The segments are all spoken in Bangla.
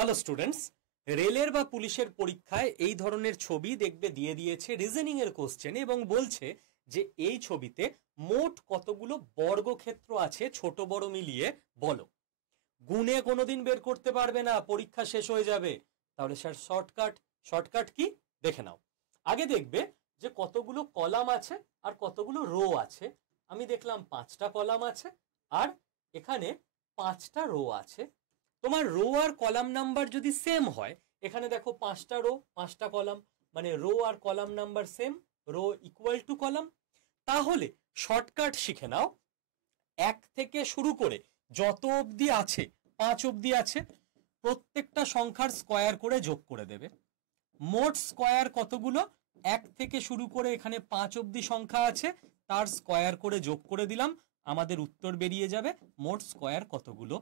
হ্যালো স্টুডেন্টস, রেলের বা পুলিশের পরীক্ষায় এই ধরনের ছবি দেখবে দিয়ে দিয়েছে রিজনিং এর কোশ্চেন এবং বলছে যে এই ছবিতে মোট কতগুলো বর্গক্ষেত্র আছে ছোট বড় মিলিয়ে বলো। গুণে কোনোদিন বের করতে পারবে না, পরীক্ষা শেষ হয়ে যাবে। তাহলে স্যার শর্টকাট কি দেখে নাও। আগে দেখবে যে কতগুলো কলাম আছে আর কতগুলো রো আছে। আমি দেখলাম 5টা কলাম আছে আর এখানে 5টা রো আছে। তোমার রো আর কলাম নাম্বার যদি সেম হয়, এখানে দেখো 5টা রো 5টা কলাম, মানে রো আর column number same, row equal to column. তাহলে শর্টকাট শিখে নাও, 1 থেকে শুরু করে যত অবধি আছে 5 অবধি আছে প্রত্যেকটা সংখ্যার স্কয়ার করে যোগ করে দেবে। মোট স্কয়ার কতগুলো, 1 থেকে শুরু করে এখানে 5 অবধি সংখ্যা আছে তার স্কয়ার করে যোগ করে দিলাম, আমাদের উত্তর বেরিয়ে যাবে মোট স্কয়ার কতগুলো।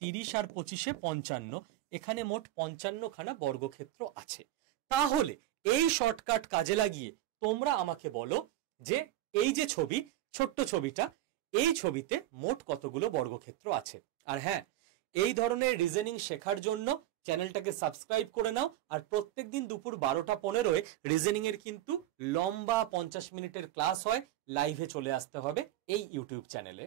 30 আর 25 55, এখানে মোট 55 খানা বর্গক্ষেত্র আছে। তাহলে এই শর্টকাট কাজে লাগিয়ে তোমরা আমাকে বলো যে এই যে ছবি, ছোট্ট ছবিটা, এই ছবিতে মোট কতগুলো বর্গক্ষেত্র আছে। আর হ্যাঁ, এই ধরনের রিজনিং শেখার জন্য চ্যানেলটাকে সাবস্ক্রাইব করে নাও। আর প্রত্যেকদিন দুপুর 12টা 15 রিজনিং এর কিন্তু লম্বা 50 মিনিটের ক্লাস হয়, লাইভে চলে আসতে হবে এই ইউটিউব চ্যানেলে।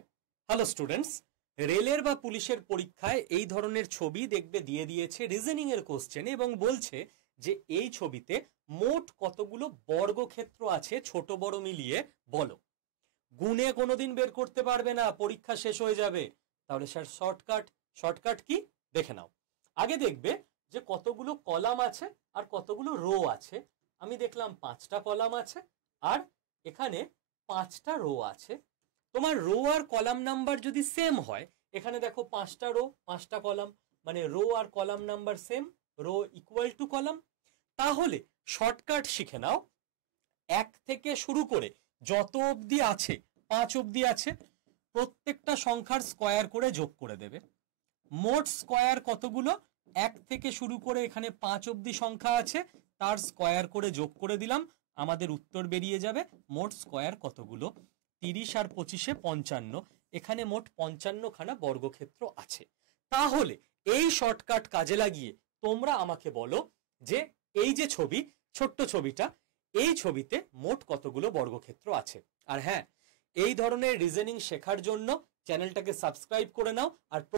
হ্যালো স্টুডেন্টস, রেলের বা পুলিশের পরীক্ষায় এই ধরনের ছবি দেখবে দিয়ে দিয়েছে রিজনিং এর কোশ্চেন এবং বলছে যে এই ছবিতে মোট কতগুলো বর্গক্ষেত্র আছে ছোট বড় মিলিয়ে বলো। গুণে কোনোদিন বের করতে পারবে না, পরীক্ষা শেষ হয়ে যাবে। তাহলে স্যার শর্টকাট কি দেখে নাও। আগে দেখবে যে কতগুলো কলাম আছে আর কতগুলো রো আছে। আমি দেখলাম 5টা কলাম আছে আর এখানে 5টা রো আছে। তোমার রো আর কলাম নাম্বার যদি সেম হয়, এখানে দেখো 5টা রো 5টা কলাম, মানে রো আর column number same, row equal to column. তাহলে শর্টকাট শিখে নাও, 1 থেকে শুরু করে যত অবধি আছে 5 অবধি আছে প্রত্যেকটা সংখ্যার স্কয়ার করে যোগ করে দেবে। মোট স্কয়ার কতগুলো, 1 থেকে শুরু করে এখানে 5 অবধি সংখ্যা আছে তার স্কয়ার করে যোগ করে দিলাম, আমাদের উত্তর বেরিয়ে যাবে মোট স্কয়ার কতগুলো। 30 আর 25 55, এখানে মোট 55 খানা বর্গক্ষেত্র আছে। তাহলে এই শর্টকাট কাজে লাগিয়ে তোমরা আমাকে বলো যে এই যে ছবি, ছোট্ট ছবিটা, এই ছবিতে মোট কতগুলো বর্গক্ষেত্র আছে। আর হ্যাঁ, এই ধরনের রিজনিং শেখার জন্য চ্যানেলটাকে সাবস্ক্রাইব করে নাও। আর